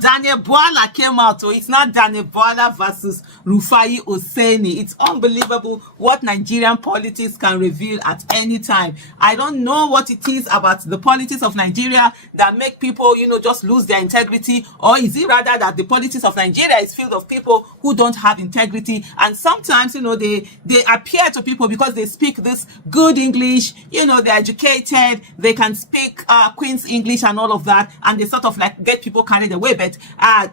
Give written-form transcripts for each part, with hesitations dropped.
Daniel Bwala came out. So it's not Daniel Bwala versus Rufai Oseni. It's unbelievable what Nigerian politics can reveal at any time. I don't know what it is about the politics of Nigeria that make people, just lose their integrity, or is it rather that the politics of Nigeria is filled of people who don't have integrity, and sometimes, they appear to people because they speak this good English, they're educated, they can speak Queen's English and all of that, and they sort of like get people carried away, but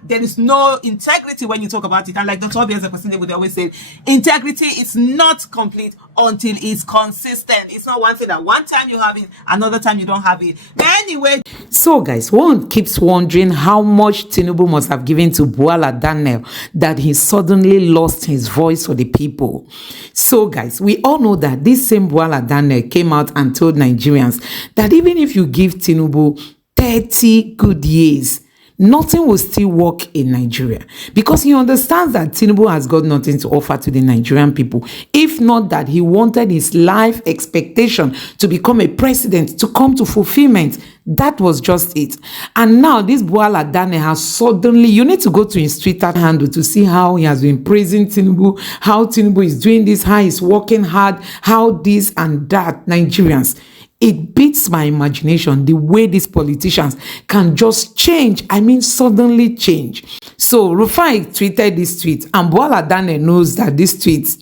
there is no integrity when you talk about it. And like Dr. Obieze Kwesinde would always say, integrity is not complete until it's consistent. It's not one thing that one time you have it, another time you don't have it. But anyway, so guys, one keeps wondering how much Tinubu must have given to Bwala Daniel that he suddenly lost his voice for the people. So guys, we all know that this same Bwala Daniel came out and told Nigerians that even if you give Tinubu 30 good years, nothing will still work in Nigeria, because he understands that Tinubu has got nothing to offer to the Nigerian people, if not that he wanted his life expectation to become a president to come to fulfillment. That was just it. And now this Bwala Daniel has suddenly, you need to go to his Twitter handle to see how he has been praising Tinubu, how Tinubu is doing this, how he's working hard, how this and that. Nigerians, it beats my imagination the way these politicians can just change. I mean, suddenly change. So Rufai tweeted this tweet, and Bwala Daniel knows that this tweet,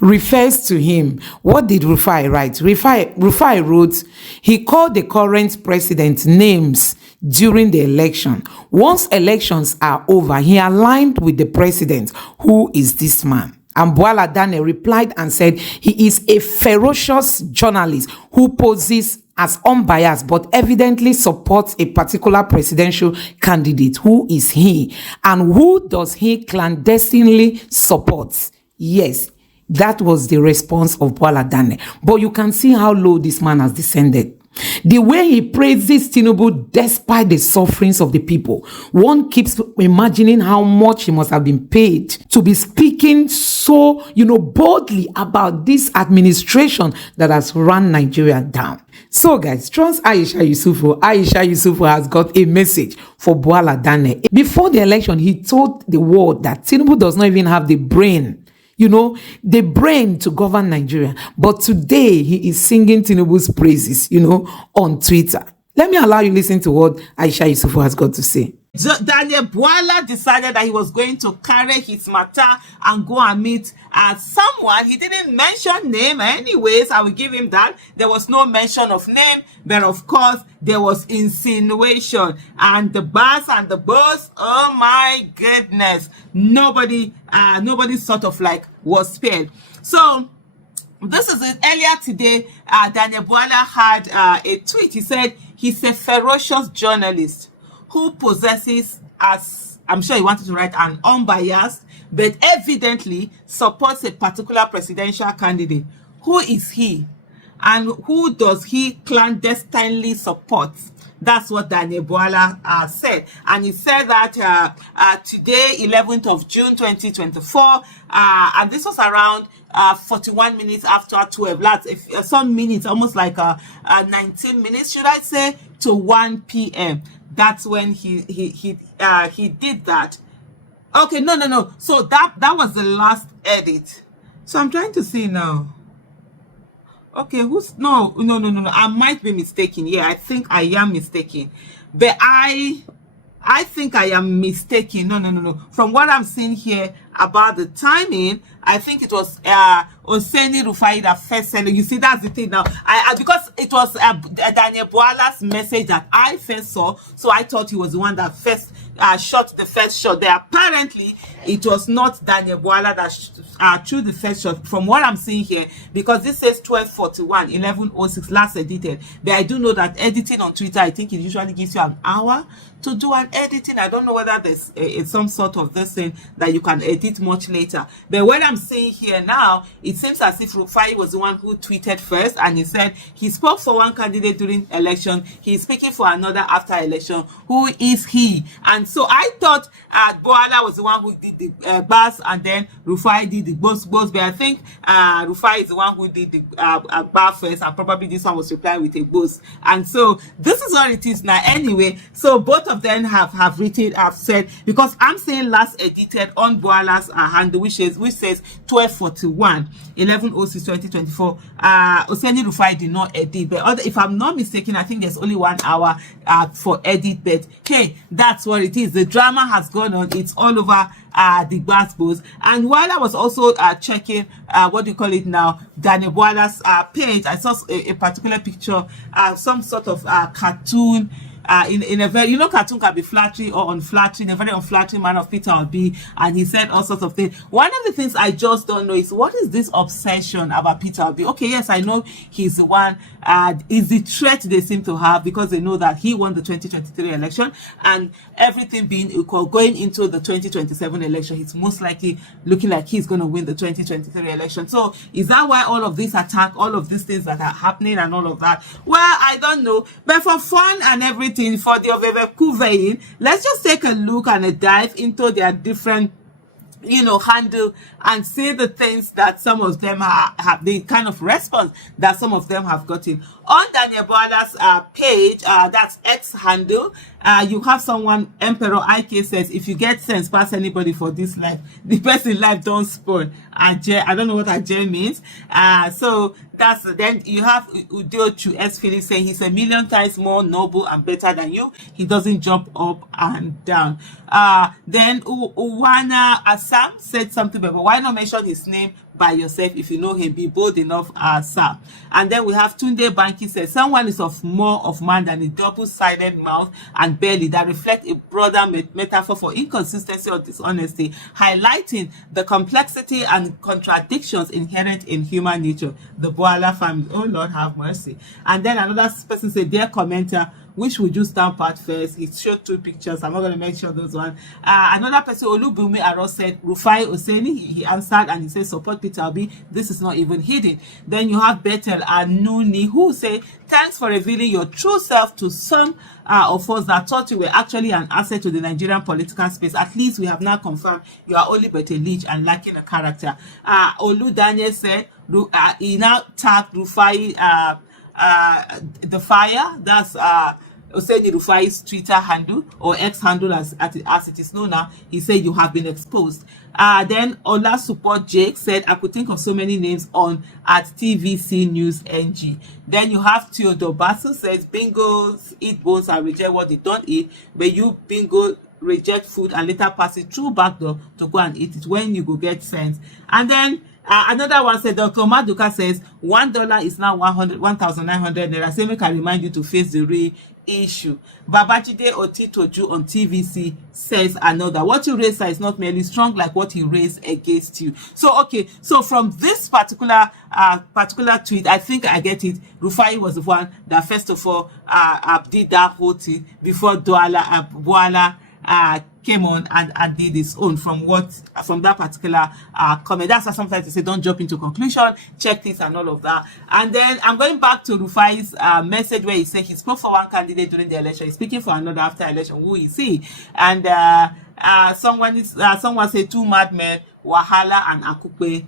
refers to him. What did Rufai write? Rufai wrote, he called the current president names during the election. Once elections are over, he aligned with the president. Who is this man? And Bwala Daniel replied and said he is a ferocious journalist who poses as unbiased but evidently supports a particular presidential candidate. Who is he? And who does he clandestinely support? Yes, that was the response of Bwala Daniel. But you can see how low this man has descended. The way he praises Tinubu despite the sufferings of the people. One keeps imagining how much he must have been paid to be speaking so, boldly about this administration that has run Nigeria down. So guys, trust Aisha Yesufu. Aisha Yusuf has got a message for Bwala Daniel. Before the election, he told the world that Tinubu does not even have the brain, the brain to govern Nigeria. But today, he is singing Tinubu's praises, on Twitter. Let me allow you listen to what Aisha Yusuf has got to say. Daniel Bwala decided that he was going to carry his matter and go and meet someone. He didn't mention name. Anyways, I will give him that. There was no mention of name, but of course, there was insinuation. And the bars and the boss, oh my goodness. Nobody sort of like was spared. So, this is it. Earlier today, Daniel Bwala had a tweet. He said he's a ferocious journalist who possesses, as I'm sure he wanted to write, an unbiased, but evidently supports a particular presidential candidate. Who is he? And who does he clandestinely support? That's what Daniel Bwala said. And he said that today, 11th of June, 2024, and this was around 41 minutes after 12. That's some minutes, almost like 19 minutes, should I say, to 1 p.m. That's when he did that. Okay, no. So that was the last edit. So I'm trying to see now. Okay, no. I might be mistaken. Yeah, I think I am mistaken. But I think I am mistaken. No. From what I'm seeing here about the timing, I think it was Oseni Rufai that first sent it. You see, that's the thing now. Because it was Daniel Bwala's message that I first saw, so I thought he was the one that first shot the first shot. There apparently it was not Daniel Bwala that threw the first shot. From what I'm seeing here, because this says 12:41, 11:06 last edited. But I do know that editing on Twitter, I think it usually gives you an hour to do an editing. I don't know whether there's some sort of this thing that you can edit edit much later. But what I'm saying here now, it seems as if Rufai was the one who tweeted first, and he said he spoke for one candidate during election, he's speaking for another after election. Who is he? And so I thought Bwala was the one who did the bars, and then Rufai did the boss. But I think Rufai is the one who did the bar first, and probably this one was replying with a boss. And so this is what it is now anyway. So both of them have written, have said, because I'm saying last edited on Bwala's handle, which says 1241 1106 2024. Oseni Rufai did not edit, but if I'm not mistaken, I think there's only 1 hour for edit. But hey, that's what it is. The drama has gone on. It's all over the Gbasgbos. And while I was also checking what do you call it now, Daniel Bwala's page, I saw a particular picture, some sort of cartoon, in a very, cartoon can be flattering or unflattering, a very unflattering man of Peter Obi, and he said all sorts of things. One of the things I just don't know is, what is this obsession about Peter Obi? Okay, yes, I know he's the one, is the threat they seem to have, because they know that he won the 2023 election, and everything being equal, going into the 2027 election, he's most likely looking like he's going to win the 2023 election. So is that why all of this attack, all of these things that are happening and all of that? Well, I don't know, but for fun and everything, for the Oveve, let's just take a look and a dive into their different handle and see the things that some of them have, the kind of response that some of them have gotten. On Daniel Bwala's page, that's X handle, you have someone, Emperor IK says, if you get sense, pass anybody for this life, the person life don't spoil. Ajay, I don't know what Ajay means. So that's, then you have Udiochu S. Phillips saying he's a million times more noble and better than you. He doesn't jump up and down. Then Uwana Assam said something, but why not mention his name by yourself if you know him? Be bold enough, sir. And then we have Tunde Banki says someone is of more of man than a double-sided mouth and belly that reflect a broader metaphor for inconsistency or dishonesty, highlighting the complexity and contradictions inherent in human nature. The Bwala family, oh Lord have mercy. And then another person said, dear commenter, which would you stamp out first? He showed 2 pictures. I'm not going to mention those ones. Another person, Olubumi Aro, said Rufai Oseni. He answered and he said support Peter Obi. This is not even hidden. Then you have Bethel Anuni, who say thanks for revealing your true self to some of us that thought you were actually an asset to the Nigerian political space. At least we have now confirmed you are only but a leech and lacking a character. Olu Daniel said he now tagged Rufai the fire. That's Oseni Rufai's Twitter handle, or X handle as it is known now. He said you have been exposed. Then Ola Support Jake said I could think of so many names on at TVC News NG. Then you have Theodore Basu says bingos eat bones and reject what they don't eat, but you bingo reject food and later pass it through back door to go and eat it when you go get sense. And then another one said Dr. Maduka says $1 is now 1,900 naira. Same can remind you to face the real issue. Babajide Otitoju on TVC says another, what you raise is not merely strong like what he raised against you. So okay, so from this particular tweet, I think I get it. Rufai was the one that first of all did that whole thing before Bwala came on and did his own from that particular comment. That's why sometimes they say don't jump into conclusion, check this and all of that. And then I'm going back to Rufai's message where he said he spoke for one candidate during the election, he's speaking for another after election. Who is he? And someone said 2 madmen, Wahala and Akukwe.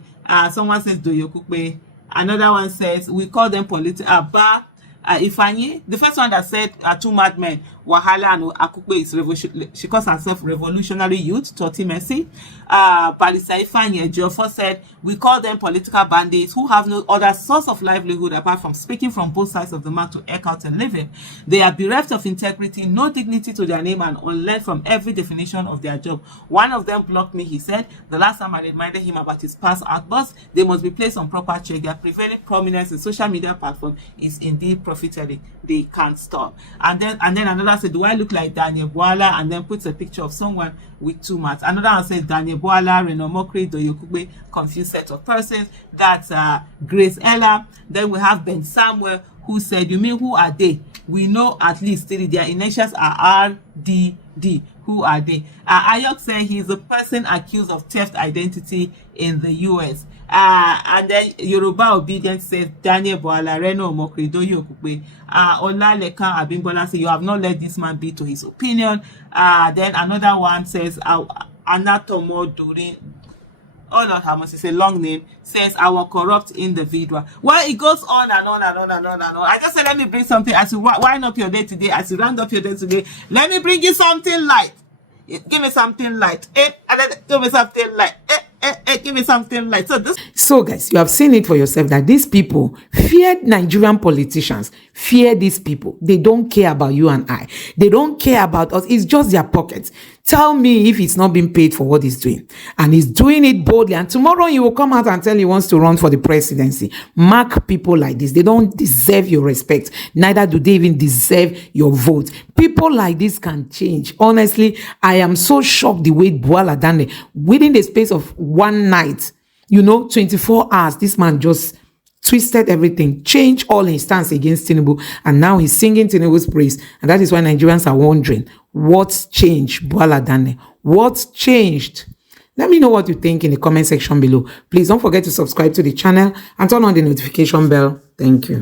Someone says Doyokukwe. Another one says we call them Ifanye. The first one that said 2 madmen, Wahala and Akukwe, is she calls herself Revolutionary Youth, Toti Mercy. Balisa Ifanye Jofo said we call them political bandits who have no other source of livelihood apart from speaking from both sides of the mouth to eke out a living. They are bereft of integrity, no dignity to their name, and unlearned from every definition of their job. One of them blocked me, he said. The last time I reminded him about his past outbursts, they must be placed on proper check. Their prevailing prominence in social media platform is indeed profiteering. They can't stop. And then another said, do I look like Daniel Bwala? And then puts a picture of someone with 2 mouths. Another one says Daniel Bwala, Reno Mokri, Doyokugbe, confused set of persons. That's Grace Ella. Then we have Ben Samuel, who said, you mean who are they? We know at least 3. Their initials are RDD. Who are they? Ayok said he's a person accused of theft identity in the US. And then Yoruba Obedience says Daniel Bwala, Reno Omokridoyo Okupe. Olalekan Abimbola says you have not let this man be to his opinion. Then another one says Anatomo Durin. Oh Lord, how much is a long name, says our corrupt individual. Well, it goes on and on and on and on and on. I just said let me bring something as you wind up your day today, as you round up your day today. Let me bring you something light. Give me something light. Give me something light. Give me something light. So guys, you have seen it for yourself that these people fear Nigerian politicians, fear these people. They don't care about you and I. They don't care about us. It's just their pockets. Tell me if he's not being paid for what he's doing. And he's doing it boldly. And tomorrow he will come out and tell he wants to run for the presidency. Mark people like this. They don't deserve your respect. Neither do they even deserve your vote. People like this can change. Honestly, I am so shocked the way Bwala done it. Within the space of one night, 24 hours, this man just twisted everything, changed all his stance against Tinubu, and now he's singing Tinubu's praise. And that is why Nigerians are wondering, what's changed, Bwala Dane? What's changed? Let me know what you think in the comment section below. Please don't forget to subscribe to the channel and turn on the notification bell. Thank you.